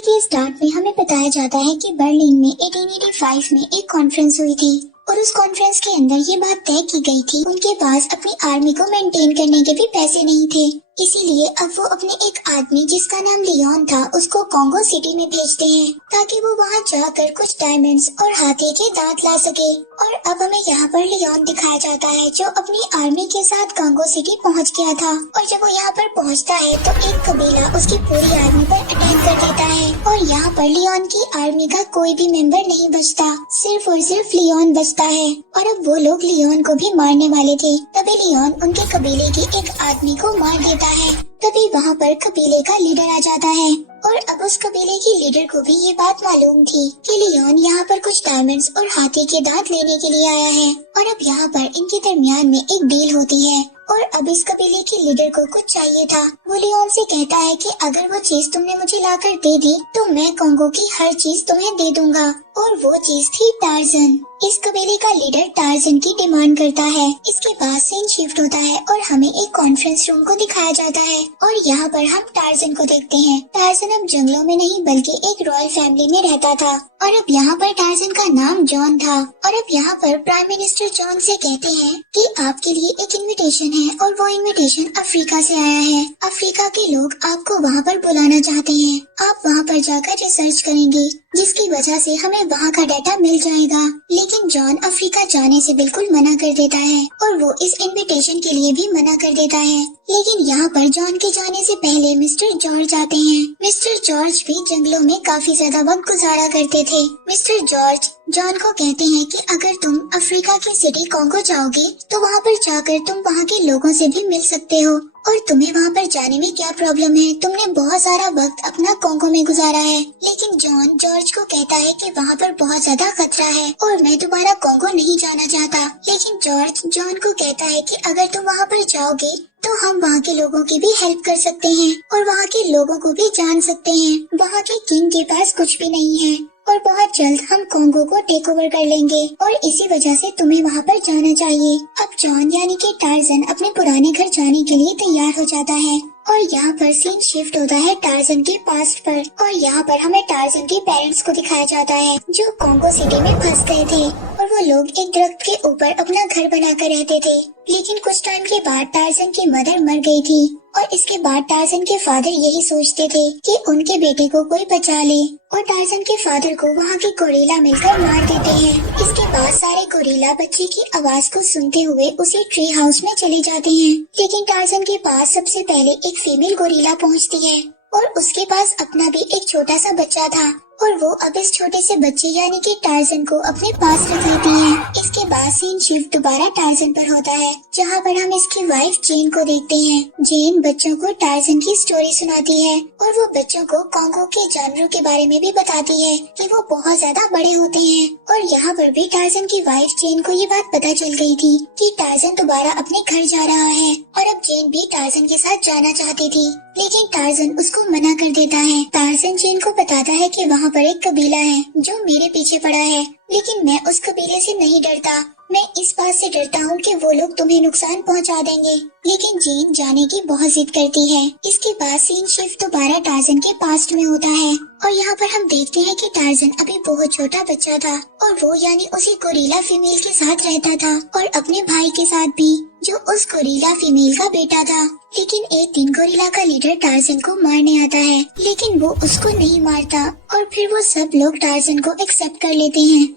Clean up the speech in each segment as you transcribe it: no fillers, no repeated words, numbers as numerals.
Movie के start में हमें बताया जाता है कि बर्लिन में 1885 में एक कॉन्फ्रेंस हुई थी और उस कॉन्फ्रेंस के अंदर ये बात तय की गई थी उनके पास अपनी आर्मी को मेंटेन करने के भी पैसे नहीं थे। इसीलिए अब वो अपने एक आदमी जिसका नाम लियोन था उसको कॉन्गो सिटी में भेजते हैं ताकि वो वहाँ जाकर कुछ डायमंड्स और हाथी के दांत ला सके। और अब हमें यहाँ पर लियोन दिखाया जाता है जो अपनी आर्मी के साथ कॉन्गो सिटी पहुँच गया था। और जब वो यहाँ पर पहुँचता है तो एक कबीला उसकी पूरी आर्मी पर अटैक कर देता है और यहाँ पर लियोन की आर्मी का कोई भी मेंबर नहीं बचता, सिर्फ और सिर्फ लियोन बचता है। और अब वो लोग लियोन को भी मारने वाले थे, तभी लियोन उनके कबीले के एक आदमी को मार देता है। तभी वहाँ पर कबीले का लीडर आ जाता है और अब उस कबीले के लीडर को भी ये बात मालूम थी कि लियोन यहाँ पर कुछ डायमंड्स और हाथी के दांत लेने के लिए आया है। और अब यहाँ पर इनके दरमियान में एक डील होती है और अब इस कबीले के लीडर को कुछ चाहिए था। वो लियोन से कहता है कि अगर वो चीज तुमने मुझे लाकर दे दी तो मैं कॉन्गो की हर चीज तुम्हें दे दूंगा। और वो चीज थी टार्जन। इस कबीले का लीडर टार्जन की डिमांड करता है। इसके बाद सीन शिफ्ट होता है और हमें एक कॉन्फ्रेंस रूम को दिखाया जाता है और यहाँ पर हम टार्जन को देखते हैं। टार्जन अब जंगलों में नहीं बल्कि एक रॉयल फैमिली में रहता था और अब यहाँ पर टार्जन का नाम जॉन था। और अब यहाँ पर प्राइम मिनिस्टर जॉन से कहते हैं कि आपके लिए एक इनविटेशन है और वो इनविटेशन अफ्रीका से आया है। अफ्रीका के लोग आपको वहाँ पर बुलाना चाहते हैं। आप वहाँ पर जाकर रिसर्च करेंगे जिसकी वजह से हमें वहाँ का डाटा मिल जाएगा। लेकिन जॉन अफ्रीका जाने से बिल्कुल मना कर देता है और वो इस इनविटेशन के लिए भी मना कर देता है। लेकिन यहाँ पर जॉन के जाने से पहले मिस्टर जॉर्ज आते हैं। मिस्टर जॉर्ज भी जंगलों में काफी ज्यादा वक्त गुजारा करते थे। मिस्टर जॉर्ज जॉन को कहते हैं कि अगर तुम अफ्रीका की सिटी कॉन्गो जाओगे तो वहाँ पर जाकर तुम वहाँ के लोगों से भी मिल सकते हो और तुम्हें वहाँ पर जाने में क्या प्रॉब्लम है, तुमने बहुत सारा वक्त अपना कॉन्गो में गुजारा है। लेकिन जॉन जॉर्ज को कहता है कि वहाँ पर बहुत ज्यादा खतरा है और मैं दोबारा कॉन्गो नहीं जाना चाहता। लेकिन जॉर्ज जॉन को कहता है कि अगर तुम वहाँ पर जाओगे तो हम वहाँ के लोगों की भी हेल्प कर सकते हैं और वहाँ के लोगों को भी जान सकते हैं। वहाँ के किंग के पास कुछ भी नहीं है और बहुत जल्द हम कॉन्गो को टेक ओवर कर लेंगे और इसी वजह से तुम्हें वहाँ पर जाना चाहिए। अब जॉन यानी कि टार्जन अपने पुराने घर जाने के लिए तैयार हो जाता है और यहाँ पर सीन शिफ्ट होता है टार्जन के पास्ट पर और यहाँ पर हमें टार्जन के पेरेंट्स को दिखाया जाता है जो कॉन्गो सिटी में फंस गए थे और वो लोग एक दरख्त के ऊपर अपना घर बनाकर रहते थे। लेकिन कुछ टाइम के बाद टार्जन की मदर मर गई थी और इसके बाद टार्जन के फादर यही सोचते थे कि उनके बेटे को कोई बचा ले और टार्जन के फादर को वहाँ के गोरिल्ला मिलकर मार देते हैं। इसके बाद सारे गोरिल्ला बच्चे की आवाज को सुनते हुए उसी ट्री हाउस में चले जाते हैं। लेकिन टार्जन के पास सबसे पहले एक फीमेल गोरिल्ला पहुँचती है और उसके पास अपना भी एक छोटा सा बच्चा था और वो अब इस छोटे से बच्चे यानी कि टार्जन को अपने पास रख लेती है। इसके बाद सीन शिफ्ट दोबारा टार्जन पर होता है जहाँ पर हम इसकी वाइफ जेन को देखते हैं। जेन बच्चों को टार्जन की स्टोरी सुनाती है और वो बच्चों को कॉन्गो के जानवरों के बारे में भी बताती है कि वो बहुत ज्यादा बड़े होते हैं। और यहाँ पर भी टार्जन की वाइफ जेन को ये बात पता चल गई थी कि टार्जन दोबारा अपने घर जा रहा है और अब जेन भी टार्जन के साथ जाना चाहती थी लेकिन टार्जन उसको मना कर देता है। टार्जन जेन को बताता है कि वहाँ पर एक कबीला है जो मेरे पीछे पड़ा है लेकिन मैं उस कबीले से नहीं डरता, मैं इस बात से डरता हूँ कि वो लोग तुम्हें नुकसान पहुँचा देंगे। लेकिन जेन जाने की बहुत जिद करती है। इसके बाद सीन शिफ्ट दोबारा टार्जन के पास्ट में होता है और यहाँ पर हम देखते हैं कि टार्जन अभी बहुत छोटा बच्चा था और वो यानी उसी गोरिल्ला फीमेल के साथ रहता था और अपने भाई के साथ भी जो उस गोरिल्ला फीमेल का बेटा था। लेकिन एक दिन गोरिल्ला का लीडर टार्जन को मारने आता है लेकिन वो उसको नहीं मारता और फिर वो सब लोग टार्जन को एक्सेप्ट कर लेते हैं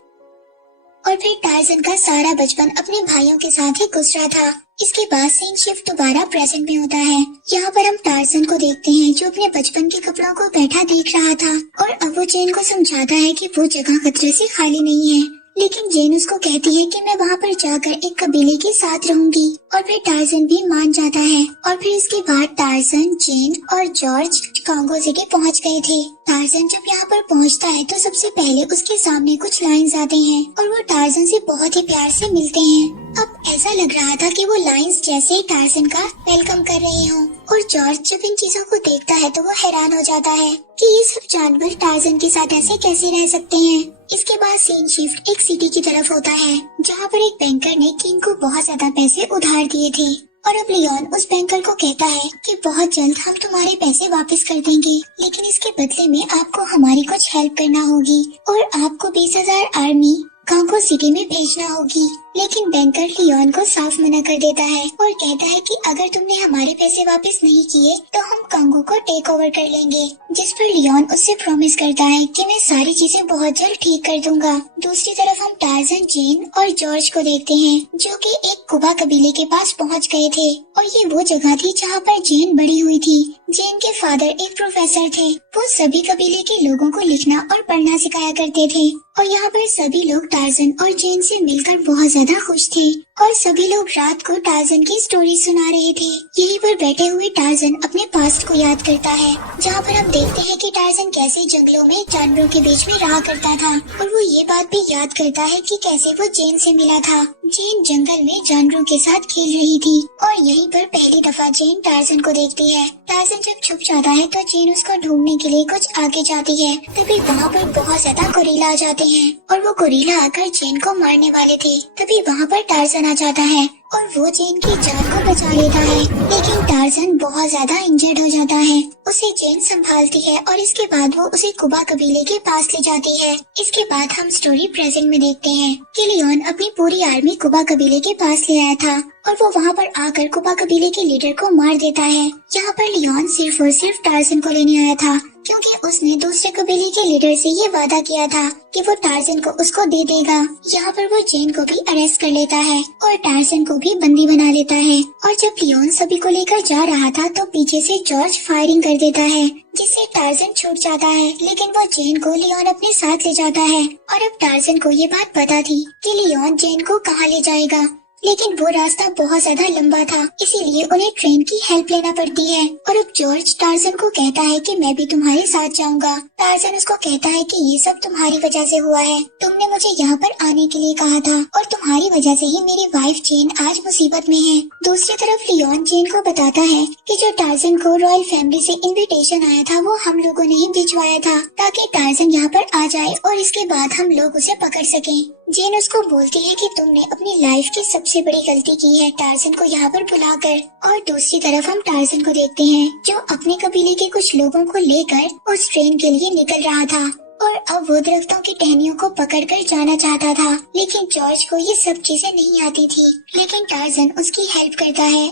और फिर टार्जन का सारा बचपन अपने भाइयों के साथ ही गुजरा था। इसके बाद सीन शिफ्ट दोबारा प्रेजेंट में होता है। यहाँ पर हम टार्जन को देखते हैं जो अपने बचपन के कपड़ों को बैठा देख रहा था और अब वो जेन को समझाता है कि वो जगह खतरे से खाली नहीं है। लेकिन जेन उसको कहती है कि मैं वहाँ पर जाकर एक कबीले के साथ रहूंगी और फिर टार्जन भी मान जाता है। और फिर इसके बाद टार्जन, जेन और जॉर्ज कॉन्गो सिटी पहुँच गए थे। टार्जन जब यहाँ पर पहुँचता है तो सबसे पहले उसके सामने कुछ लायंस आते हैं और वो टार्जन से बहुत ही प्यार से मिलते हैं। अब ऐसा लग रहा था कि वो लायंस जैसे ही टार्जन का वेलकम कर रहे हों और जॉर्ज जब इन चीजों को देखता है तो वो हैरान हो जाता है कि ये सब जानवर टार्जन के साथ ऐसे कैसे रह सकते हैं। इसके बाद सीन शिफ्ट एक सिटी की तरफ होता है जहाँ पर एक बैंकर ने किंग को बहुत ज्यादा पैसे उधार दिए थे और अब लियोन उस बैंकर को कहता है कि बहुत जल्द हम तुम्हारे पैसे वापस कर देंगे, लेकिन इसके बदले में आपको हमारी कुछ हेल्प करना होगी और आपको 20,000 आर्मी कांगो सिटी में भेजना होगी। लेकिन बैंकर लियोन को साफ मना कर देता है और कहता है कि अगर तुमने हमारे पैसे वापस नहीं किए तो हम कांगो को टेक ओवर कर लेंगे। जिस पर लियोन उससे प्रॉमिस करता है कि मैं सारी चीजें बहुत जल्द ठीक कर दूंगा। दूसरी तरफ हम टार्जन, जेन और जॉर्ज को देखते हैं जो कि एक कुबा कबीले के पास पहुंच गए थे और ये वो जगह थी जहां पर जेन बड़ी हुई थी। जेन के फादर एक प्रोफेसर थे। वो सभी कबीले के लोगों को लिखना और पढ़ना सिखाया करते थे और यहाँ पर सभी लोग टार्जन और जेन से मिलकर बहुत ज्यादा खुश थे और सभी लोग रात को टार्जन की स्टोरी सुना रहे थे। यहीं पर बैठे हुए टार्जन अपने पास्ट को याद करता है, जहाँ पर हम देखते हैं कि टार्जन कैसे जंगलों में जानवरों के बीच में रहा करता था और वो ये बात भी याद करता है कि कैसे वो जेन से मिला था। जेन जंगल में जानवरों के साथ खेल रही थी और यहीं पर पहली दफा जेन टार्जन को देखती है। टार्जन जब छुप जाता है तो जेन उसको ढूंढने के लिए कुछ आगे जाती है, तभी वहाँ पर बहुत ज्यादा गोरिल्ला आ जाते हैं और वो गोरिल्ला आकर जेन को मारने वाले थे। तभी वहाँ पर टार्जन आ जाता है और वो जेन की जान को बचा लेता है, लेकिन टार्जन बहुत ज्यादा इंजर्ड हो जाता है। उसे जेन संभालती है और इसके बाद वो उसे कुबा कबीले के पास ले जाती है। इसके बाद हम स्टोरी प्रेजेंट में देखते हैं कि लियोन अपनी पूरी आर्मी कुबा कबीले के पास ले आया था और वो वहाँ पर आकर कुबा कबीले के लीडर को मार देता है। यहाँ पर लियोन सिर्फ और सिर्फ टार्जन को लेने आया था, क्योंकि उसने दूसरे कबीले के लीडर से ये वादा किया था कि वो टार्जन को उसको दे देगा। यहाँ पर वो जेन को भी अरेस्ट कर लेता है और टार्जन को भी बंदी बना लेता है। और जब लियोन सभी को लेकर जा रहा था तो पीछे से जॉर्ज फायरिंग कर देता है, जिससे टार्जन छूट जाता है, लेकिन वो जेन को लियोन अपने साथ ले जाता है। और अब टार्जन को ये बात पता थी कि लियोन जेन को कहाँ ले जाएगा, लेकिन वो रास्ता बहुत ज्यादा लंबा था, इसीलिए उन्हें ट्रेन की हेल्प लेना पड़ती है। और अब जॉर्ज टार्जन को कहता है कि मैं भी तुम्हारे साथ जाऊंगा। टार्जन उसको कहता है कि ये सब तुम्हारी वजह से हुआ है, तुमने मुझे यहाँ पर आने के लिए कहा था और तुम्हारी वजह से ही मेरी वाइफ जेन आज मुसीबत में है। दूसरी तरफ लियोन जेन को बताता है कि जो टार्जन को रॉयल फैमिली से इन्विटेशन आया था वो हम लोगों ने ही भिजवाया था, ताकि टार्जन यहाँ पर आ जाए और इसके बाद हम लोग उसे पकड़ सकें। जेन उसको बोलती है कि तुमने अपनी लाइफ की सबसे बड़ी गलती की है टार्जन को यहाँ पर बुलाकर। और दूसरी तरफ हम टार्जन को देखते हैं जो अपने कबीले के कुछ लोगों को लेकर उस ट्रेन के लिए निकल रहा था और अब वो दरख्तों की टहनियों को पकड़कर जाना चाहता था, लेकिन जॉर्ज को ये सब चीजें नहीं आती थी, लेकिन टार्जन उसकी हेल्प करता है।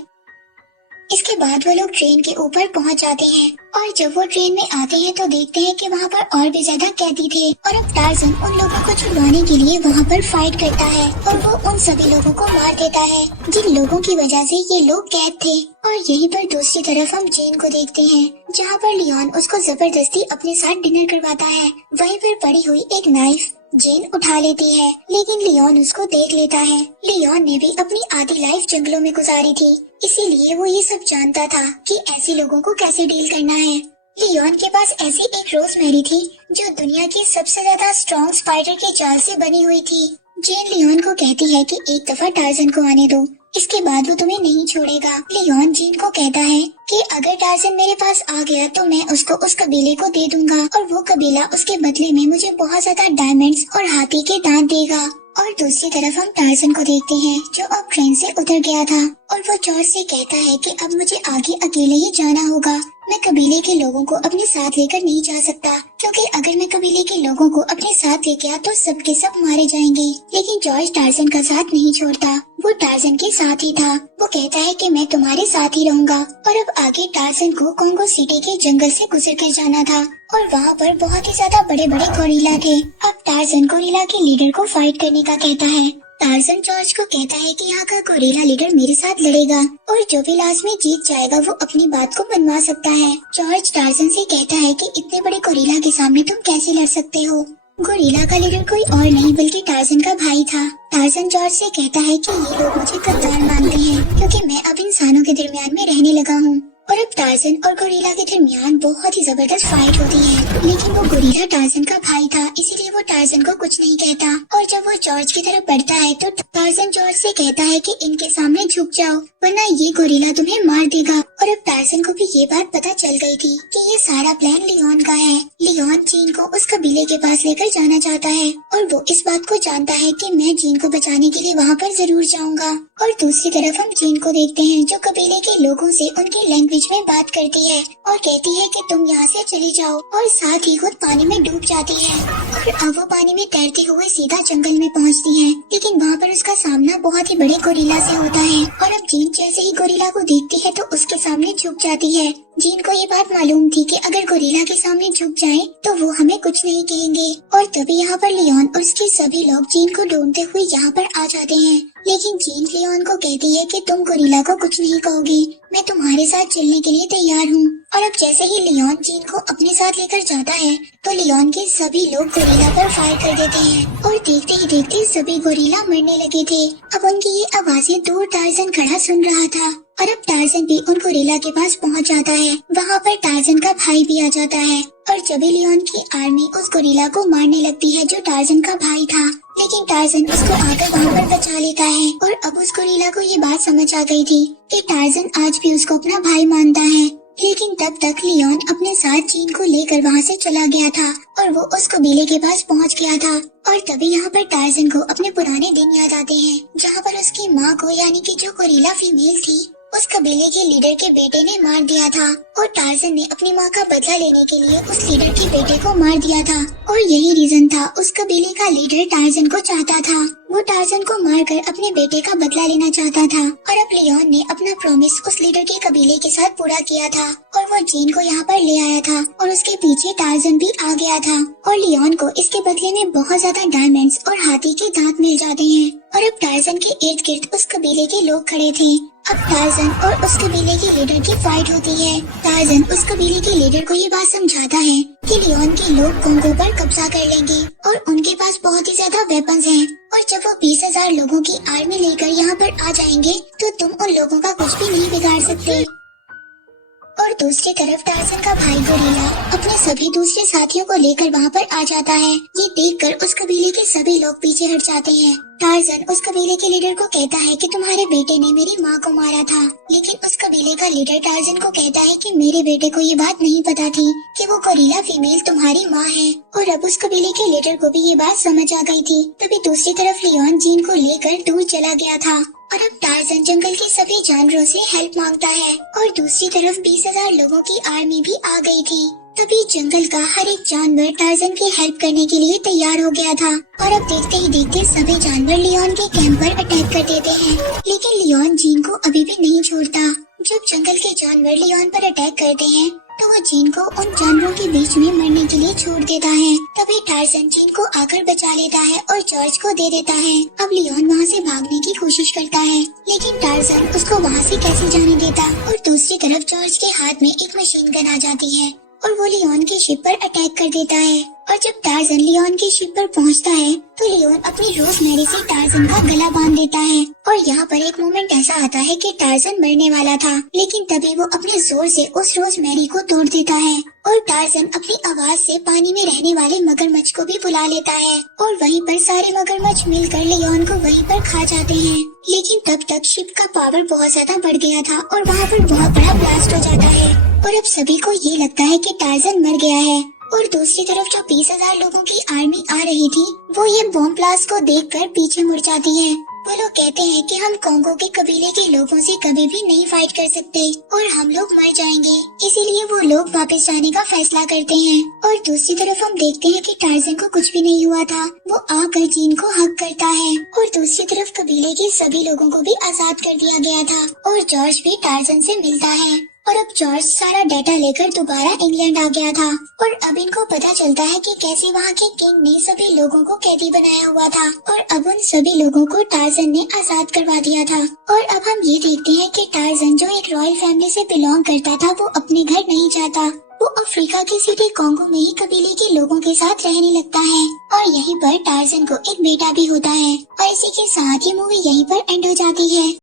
इसके बाद वो लोग ट्रेन के ऊपर पहुंच जाते हैं और जब वो ट्रेन में आते हैं तो देखते हैं कि वहाँ पर और भी ज्यादा कैदी थे और अब टार्जन उन लोगों को छुड़वाने के लिए वहाँ पर फाइट करता है और वो उन सभी लोगों को मार देता है जिन लोगों की वजह से ये लोग कैद थे। और यहीं पर दूसरी तरफ हम जेन को देखते हैं जहाँ पर लियोन उसको जबरदस्ती अपने साथ डिनर करवाता है। वहीं पर पड़ी हुई एक नाइफ जेन उठा लेती है, लेकिन लियोन उसको देख लेता है। लियोन ने भी अपनी आधी लाइफ जंगलों में गुजारी थी, इसीलिए वो ये सब जानता था कि ऐसे लोगों को कैसे डील करना है। लियोन के पास ऐसी एक रोजमेरी थी जो दुनिया की सबसे ज्यादा स्ट्रॉन्ग स्पाइडर के जाल से बनी हुई थी। जेन लियोन को कहती है कि एक दफा टार्जन को आने दो, इसके बाद वो तुम्हें नहीं छोड़ेगा। लियोन जेन को कहता है कि अगर टार्जन मेरे पास आ गया तो मैं उसको उस कबीले को दे दूंगा और वो कबीला उसके बदले में मुझे बहुत ज्यादा डायमंड्स और हाथी के दांत देगा। और दूसरी तरफ हम टार्जन को देखते हैं जो अब ट्रेन से उतर गया था और वो जॉर्ज से कहता है कि अब मुझे आगे अकेले ही जाना होगा। मैं कबीले के लोगों को अपने साथ लेकर नहीं जा सकता, क्योंकि अगर मैं कबीले के लोगों को अपने साथ लेके आया तो सबके सब मारे जाएंगे। लेकिन जॉर्ज टार्जन का साथ नहीं छोड़ता, वो टार्जन के साथ ही था। वो कहता है कि मैं तुम्हारे साथ ही रहूंगा। और अब आगे टार्जन को कांगो सिटी के जंगल से गुजर कर जाना था और वहाँ पर बहुत ही ज्यादा बड़े बड़े गोरिल्ला थे। अब टार्जन गोरिल्ला के लीडर को फाइट करने का कहता है। टार्जन जॉर्ज को कहता है कि यहाँ का गोरिल्ला लीडर मेरे साथ लड़ेगा और जो भी लास्ट में जीत जाएगा वो अपनी बात को मनवा सकता है। जॉर्ज टार्जन से कहता है कि इतने बड़े गोरिल्ला के सामने तुम कैसे लड़ सकते हो। गोरिल्ला का लीडर कोई और नहीं बल्कि टार्जन का भाई था। टार्जन जॉर्ज से कहता है कि ये लोग मुझे गद्दार मानते हैं क्योंकि मैं अब इंसानों के दरमियान में रहने लगा हूँ। और अब टार्जन और गोरिल्ला के दरमियान बहुत ही जबरदस्त फाइट होती है, लेकिन वो गोरिल्ला टार्जन का भाई था, इसीलिए वो टार्जन को कुछ नहीं कहता। और जब वो जॉर्ज की तरफ बढ़ता है तो टार्जन जॉर्ज से कहता है कि इनके सामने झुक जाओ वरना ये गोरिल्ला तुम्हें मार देगा। और अब टार्जन को भी ये बात पता चल गई थी कि ये सारा प्लान लियोन का है। लियोन जेन को उस कबीले के पास लेकर जाना चाहता है और वो इस बात को जानता है कि मैं जीन को बचाने के लिए वहाँ पर जरूर जाऊंगा। और दूसरी तरफ हम जीन को देखते हैं जो कबीले के लोगों से उनकी लैंग्वेज में बात करती है और कहती है कि तुम यहाँ से चली जाओ, और साथ ही खुद पानी में डूब जाती है। और अब वो पानी में तैरते हुए सीधा जंगल में पहुँचती है, लेकिन वहाँ पर उसका सामना बहुत ही बड़े गोरिल्ला से होता है। और अब जीन जैसे ही गोरिल्ला को देखती है तो उसके सामने झुक जाती है। जीन को ये बात मालूम थी कि अगर गोरिल्ला के सामने झुक जाए तो वो हमें कुछ नहीं कहेंगे। और तभी यहाँ पर लियोन और उसके सभी लोग जीन को ढूंढते हुए यहाँ पर आ जाते हैं। लेकिन जीन लियोन को कहती है कि तुम गोरिल्ला को कुछ नहीं कहोगी, मैं तुम्हारे साथ चलने के लिए तैयार हूँ। और अब जैसे ही लियोन जीन को अपने साथ लेकर जाता है तो लियोन के सभी लोग गोरिल्ला पर फायर कर देते हैं और देखते ही देखते सभी गोरिल्ला मरने लगे थे। अब उनकी ये आवाजें दूर टार्जन खड़ा सुन रहा था और अब टार्जन भी उन गोरिल्ला के पास पहुंच जाता है। वहाँ पर टार्जन का भाई भी आ जाता है और जब लियोन की आर्मी उस गोरिल्ला को मारने लगती है जो टार्जन का भाई था, लेकिन टार्जन उसको आकर वहाँ पर बचा लेता है। और अब उस गोरिल्ला को ये बात समझ आ गई थी कि टार्जन आज भी उसको अपना भाई मानता है। लेकिन तब तक लियोन अपने साथ जीन को लेकर वहाँ से चला गया था और वो उस कबीले के पास पहुँच गया था। और तभी यहाँ पर टार्जन को अपने पुराने दिन याद आते हैं जहाँ पर उसकी माँ को, यानी कि जो गोरिल्ला फीमेल थी, उस कबीले के लीडर के बेटे ने मार दिया था। और टार्जन ने अपनी माँ का बदला लेने के लिए उस लीडर के बेटे को मार दिया था और यही रीजन था उस कबीले का लीडर टार्जन को चाहता था। वो टार्जन को मारकर अपने बेटे का बदला लेना चाहता था। और अब लियोन ने अपना प्रॉमिस उस लीडर के कबीले के साथ पूरा किया था और वो जीन को यहाँ पर ले आया था और उसके पीछे टार्जन भी आ गया था। और लियोन को इसके बदले में बहुत ज्यादा डायमंड्स और हाथी के दांत मिल जाते हैं। और अब टार्जन के इर्द गिर्द उस कबीले के लोग खड़े थे। अब टार्जन और उस कबीले के लीडर की फाइट होती है। टार्जन उस कबीले के लीडर को ये बात समझाता है कि लियोन के लोग कोंगो पर कब्जा कर लेंगे और उनके पास बहुत ही ज्यादा वेपन्स हैं। और जब वो 20,000 लोगों की आर्मी लेकर यहाँ पर आ जाएंगे तो तुम उन लोगों का कुछ भी नहीं बिगाड़ सकते। और दूसरी तरफ टार्जन का भाई गोरिल्ला अपने सभी दूसरे साथियों को लेकर वहाँ पर आ जाता है। ये देखकर उस कबीले के सभी लोग पीछे हट जाते हैं। टार्जन उस कबीले के लीडर को कहता है कि तुम्हारे बेटे ने मेरी माँ को मारा था, लेकिन उस कबीले का लीडर टार्जन को कहता है कि मेरे बेटे को ये बात नहीं पता थी कि वो गोरिल्ला फीमेल तुम्हारी माँ है। और अब उस कबीले के लीडर को भी ये बात समझ आ गई थी। तभी दूसरी तरफ लियोन जीन को लेकर दूर चला गया था और अब टार्जन जंगल के सभी जानवरों से हेल्प मांगता है और दूसरी तरफ 20,000 लोगों की आर्मी भी आ गई थी। तभी जंगल का हर एक जानवर टार्जन की हेल्प करने के लिए तैयार हो गया था। और अब देखते ही देखते सभी जानवर लियोन के कैंप पर अटैक कर देते हैं, लेकिन लियोन जीन को अभी भी नहीं छोड़ता। जब जंगल के जानवर लियोन पर अटैक करते हैं तो वो जीन को उन जानवरों के बीच में मरने के लिए छोड़ देता है। तभी टार्जन जीन को आकर बचा लेता है और जॉर्ज को दे देता है। अब लियोन वहाँ से भागने की कोशिश करता है, लेकिन टार्जन उसको वहाँ से कैसे जाने देता। और दूसरी तरफ जॉर्ज के हाथ में एक मशीन गन आ जाती है और वो लियोन की शिप पर अटैक कर देता है। और जब टार्जन लियोन की शिप पर पहुंचता है तो लियोन अपनी रोजमेरी से टार्जन का गला बांध देता है। और यहाँ पर एक मोमेंट ऐसा आता है कि टार्जन मरने वाला था, लेकिन तभी वो अपने जोर से उस रोजमेरी को तोड़ देता है और टार्जन अपनी आवाज से पानी में रहने वाले मगरमच्छ को भी बुला लेता है और वहीं पर सारे मगरमच्छ मिलकर लियोन को वहीं पर खा जाते हैं। लेकिन तब तक शिप का पावर बहुत ज्यादा बढ़ गया था और वहाँ पर बहुत बड़ा ब्लास्ट हो जाता है और अब सभी को ये लगता है कि टार्जन मर गया है। और दूसरी तरफ जो 20,000 लोगों की आर्मी आ रही थी वो ये बॉम्ब ब्लास्ट को देखकर पीछे मुड़ जाती है। वो लोग कहते हैं कि हम कोंगो के कबीले के लोगों से कभी भी नहीं फाइट कर सकते और हम लोग मर जाएंगे, इसीलिए वो लोग वापस जाने का फैसला करते हैं। और दूसरी तरफ हम देखते हैं कि टार्जन को कुछ भी नहीं हुआ था। वो आकर जीन को हक करता है और दूसरी तरफ कबीले के सभी लोगों को भी आजाद कर दिया गया था और जॉर्ज भी टार्जन से मिलता है। और अब जॉर्ज सारा डाटा लेकर दोबारा इंग्लैंड आ गया था और अब इनको पता चलता है कि कैसे वहाँ के किंग ने सभी लोगों को कैदी बनाया हुआ था और अब उन सभी लोगों को टार्जन ने आजाद करवा दिया था। और अब हम ये देखते हैं कि टार्जन जो एक रॉयल फैमिली से बिलोंग करता था वो अपने घर नहीं जाता। वो अफ्रीका के सिटी कोंगो में ही कबीले के लोगों के साथ रहने लगता है और यहीं पर टार्जन को एक बेटा भी होता है। और इसी के साथ ये मूवी यहीं पर एंड हो जाती है।